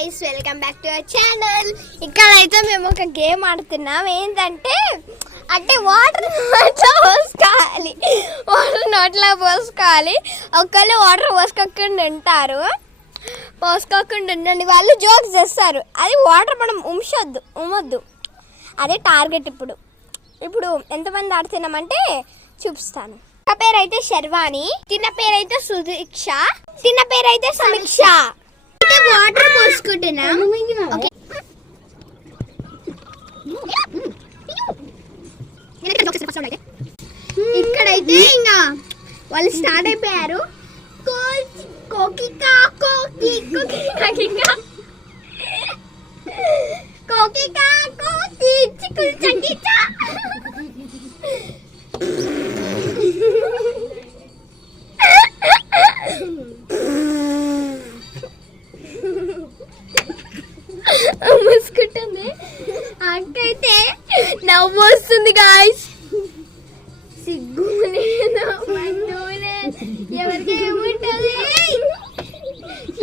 guys, welcome back to our channel. ఇక్కడైతే మేము ఒక గేమ్ ఆడుతున్నాం. ఏంటంటే వాటర్ నోట్లో పోసుకోవాలి. ఒకళ్ళు వాటర్ పోసుకోకుండా ఉంటారు. పోసుకోకుండా ఉండండి వాళ్ళు జోక్స్ చేస్తారు. అది వాటర్ మనం ఉమ్మొద్దు. అదే టార్గెట్. ఇప్పుడు ఎంతమంది ఆడుతున్నామంటే చూపిస్తాను. నా పేరైతే శర్వాణి, తిన్న పేరైతే సుదీక్ష, తిన్న పేరైతే సమీక్ష. వాటర్ పోసుకుంటున్నా. ఇక్కడైతే ఇంకా వాళ్ళు స్టార్ట్ అయిపోయారు. మూసుకుంటుంది. అక్కయితే నవ్వు వస్తుంది గాయ్స్. సిగ్గు లేదు, మందు లేదు, ఎవరికి ఏముంటుంది,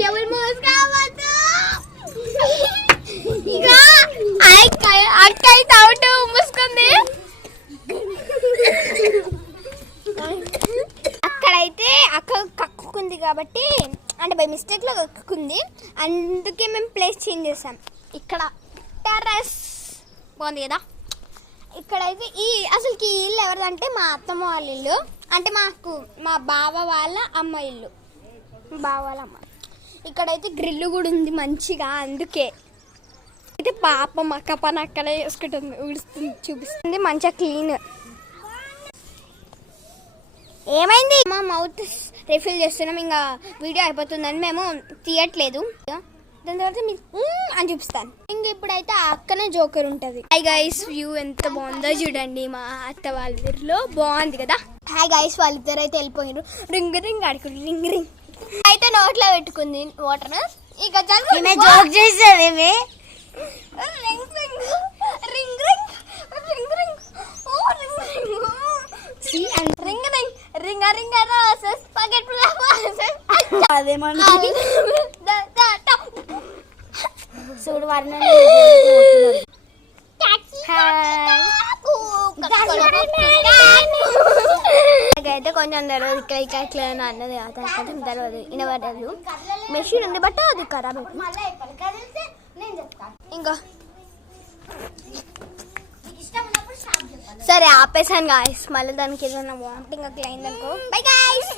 ఎవరు మోసుకోవద్దు. ఇక అక్క అయితే అవుట్ మూసుకుంది. అక్కడైతే అక్క కక్కుకుంది కాబట్టి, అంటే బై మిస్టేక్లో కక్కుకుంది, అందుకే మేము ప్లేస్ చేంజ్ చేసాం. ఇక్కడ టెర్రస్ బాగుంది కదా. ఇక్కడైతే అసలుకి ఈ ఇల్లు ఎవరిదంటే మా అత్తమ్మ వాళ్ళ ఇల్లు, అంటే మా బావ వాళ్ళ అమ్మ ఇల్లు, బావ వాళ్ళ అమ్మ. ఇక్కడైతే గ్రిల్ కూడా ఉంది మంచిగా, అందుకే అయితే పాపం అక్క పని అక్కడే వేసుకుంటుంది, ఊడుస్తుంది, చూపిస్తుంది మంచిగా క్లీన్. ఏమైంది? మా మౌత్ రిఫిల్ చేస్తున్నాం, ఇంకా వీడియో అయిపోతుందని మేము తీయట్లేదు. దాని తర్వాత మీకు అని చూపిస్తాను. ఇంక ఇప్పుడైతే అక్కనే జోకర్ ఉంటుంది. హాయ్ గైస్, వ్యూ ఎంత బాగుందో చూడండి. మా అత్త వాళ్ళిద్దరిలో బాగుంది కదా. హాయ్ గైస్, వాళ్ళిద్దరు అయితే వెళ్ళిపోయారు. రింగ్ రింగ్ ఆడుకుంటారు. రింగ్ రింగ్ అయితే నోట్లో పెట్టుకుంది వాటర్. ఇక జోక్ చేసేది ring ring ring ring ring ring ring ring ring ring roses packet flowers. అదేమన్నా చూడు అయితే కొంచెం తెలియదు. ఇక్కడ ఇట్లా అన్నది కొంచెం తెలియదు, వినబడదు. మెషిన్ ఉంది బట్ అది ఖరాబ్ అయిపోయింది. ఇంకా సరే ఆపేసాను గాయస్. మళ్ళీ దానికి ఏదైనా వామిటింగ్ అట్లా అయిందనుకో. Bye guys.